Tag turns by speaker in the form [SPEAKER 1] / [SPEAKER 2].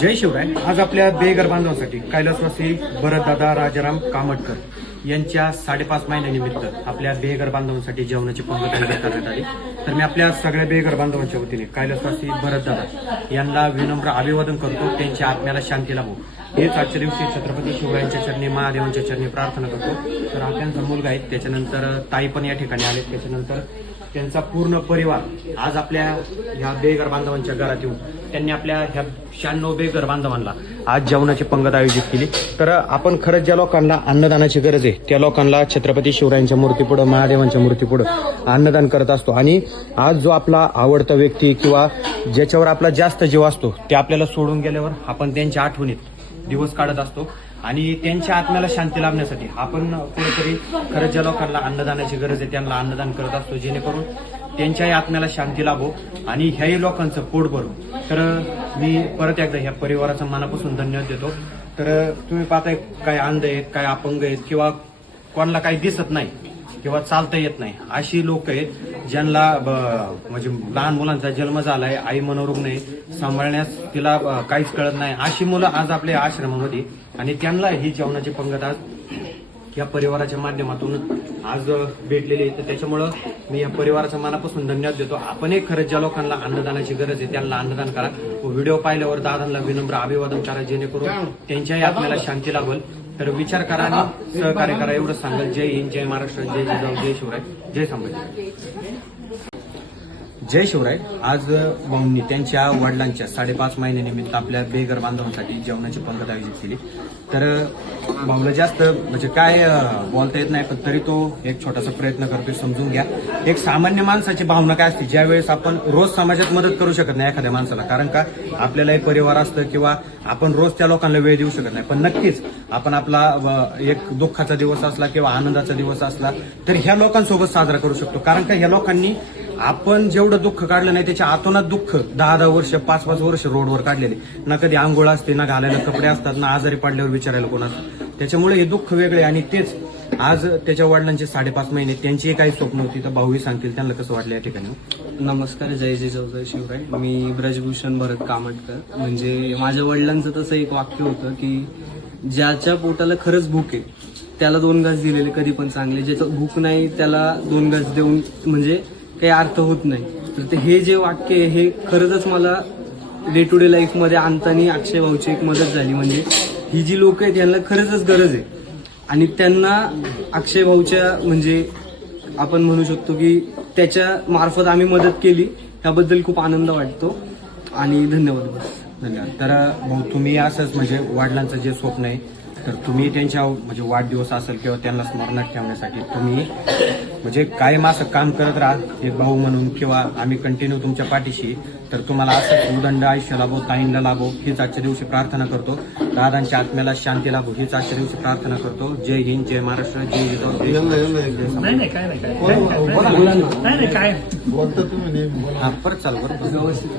[SPEAKER 1] जय शिवराय. आज आपल्या बेगरबांधवांसाठी कैलासवासी भरतदादा राजाराम कामटकर यांच्या साडेपाच महिन्यानिमित्त आपल्या बेगर बांधवांसाठी जेवणाची पंगत आयोजित करण्यात आली. तर मी आपल्या सगळ्या बेगर बांधवांच्या वतीने कैलासवासी भरतदादा यांना विनम्र अभिवादन करतो. त्यांच्या आत्म्याला शांती लाभो. हेच आजच्या दिवशी छत्रपती शिवरायांच्या चरणी महादेवांच्या चरणी प्रार्थना करतो. तर हा त्यांचा मुलगा आहे. त्याच्यानंतर ताई पण या ठिकाणी आले त्याच्यानंतर त्यांचा पूर्ण परिवार आज आपल्या ह्या बेघर बांधवांच्या घरात येऊन त्यांनी आपल्या ह्या शहाण्णव बेघर बांधवांना आज जेवणाची पंगत आयोजित केली. तर आपण खरंच ज्या लोकांना अन्नदानाची गरज आहे त्या लोकांना छत्रपती शिवरायांच्या मूर्तीपुढं महादेवांच्या मूर्तीपुढं अन्नदान करत असतो. आणि आज जो आपला आवडता व्यक्ती किंवा ज्याच्यावर आपला जास्त जीव असतो ते आपल्याला सोडून गेल्यावर आपण त्यांच्या आठवणीत दिवस काढत असतो. आणि त्यांच्या आत्म्याला शांती लाभण्यासाठी आपण कुठेतरी खरंच ज्या लोकांना अन्नदानाची गरज आहे त्यांना अन्नदान करत असतो जेणेकरून त्यांच्याही आत्म्याला शांती लाभो आणि ह्याही लोकांचं पोट भरू. तर मी परत एकदा ह्या परिवाराचा मनापासून धन्यवाद देतो. तर तुम्ही पाहताय काय अंध आहेत काय अपंग आहेत किंवा कोणाला काही दिसत नाही. किंवा चालता येत नाही. अशी लोक आहेत ज्यांना म्हणजे लहान मुलांचा जन्म झालाय आई मनोरुग्ण आहे सांभाळण्यास तिला काहीच कळत नाही. अशी मुलं आज आपल्या आश्रमामध्ये आणि त्यांना ही जेवणाची पंगत आज या परिवाराच्या माध्यमातून आज भेटलेली आहे. तर त्याच्यामुळं मी या परिवाराच्या मनापासून धन्यवाद देतो. आपणही खरंच ज्या लोकांना अन्नदानाची गरज आहे त्यांना अन्नदान करा. व्हिडिओ पाहिल्यावर दादांना विनम्र अभिवादन करा जेणेकरून त्यांच्याही आत्म्याला शांती लाभल. तर विचार करा आणि सहकार्य करा. एवढं सांगाल. जय हिंद जय महाराष्ट्र जय जिजाऊ जय शिवराय जय संभाजी. जय शिवराय. आज भाऊंनी त्यांच्या वडिलांच्या साडेपाच महिन्यानिमित्त आपल्या बेघर बांधवांसाठी जेवणाची पंगत आयोजित केली. तर भाऊला जास्त म्हणजे काय बोलता येत नाही पण तरी तो एक छोटासा प्रयत्न करतोय समजून घ्या. एक सामान्य माणसाची भावना काय असते? ज्यावेळेस आपण रोज समाजात मदत करू शकत नाही एखाद्या माणसाला कारण का? आपल्याला एक परिवार असतं किंवा आपण रोज त्या लोकांना वेळ देऊ शकत नाही. पण नक्कीच आपण आपला एक दुःखाचा दिवस असला किंवा आनंदाचा दिवस असला तर ह्या लोकांसोबत साजरा करू शकतो. कारण का? ह्या लोकांनी आपण जेवढं दुःख काढलं नाही त्याच्या आतोनात दुःख दहा दहा वर्ष पाच पाच वर्ष रोडवर काढलेले. ना कधी आंघोळ असते ना घालायला कपडे असतात ना आजारी पडल्यावर विचारायला कोण असतं. त्याच्यामुळे हे दुःख वेगळे आणि तेच आज त्याच्या वडिलांचे साडेपाच महिने त्यांची काही स्वप्न होती तर भाऊही सांगतील त्यांना कसं वाटलं या ठिकाणी?
[SPEAKER 2] नमस्कार जय जय जय शिवराय. मी ब्रजभूषण भरत कामटकर. म्हणजे माझ्या वडिलांचं तसं एक वाक्य होतं की ज्याच्या पोटाला खरंच भूक आहे त्याला दोन घास दिलेले कधी पण चांगले. ज्याचं भूक नाही त्याला दोन घास देऊन म्हणजे काही अर्थ होत नाही. तर ते हे जे वाक्य आहे हे खरंच मला डे टू डे लाईफमध्ये आणताना अक्षय भाऊची एक मदत झाली. म्हणजे ही जी लोक आहेत यांना खरंच गरज आहे. आणि त्यांना अक्षय भाऊच्या म्हणजे आपण म्हणू शकतो की त्याच्या मार्फत आम्ही मदत केली. त्याबद्दल खूप आनंद वाटतो. आणि धन्यवाद बस.
[SPEAKER 1] धन्यवाद. तर भाऊ तुम्ही असंच म्हणजे वडिलांचं जे स्वप्न आहे तर तुम्ही त्यांच्या म्हणजे वाढदिवस असेल किंवा त्यांना स्मरणात ठेवण्यासाठी तुम्ही म्हणजे कायम असं काम करत राहा एक भाऊ म्हणून किंवा आम्ही कंटिन्यू तुमच्या पाठीशी तर तुम्हाला असं उदंड आयुष्य लाभो ताईंला लाभो हीच आजच्या दिवशी प्रार्थना करतो. दादांच्या आत्म्याला शांती लाभो हीच आजच्या दिवशी प्रार्थना करतो. जय हिंद जय महाराष्ट्र जय जिजाऊ जय शिवराय.
[SPEAKER 3] नाही नाही काय नाही काय नाही नाही काय?
[SPEAKER 1] हा परत चालू बरं
[SPEAKER 2] व्यवस्थित.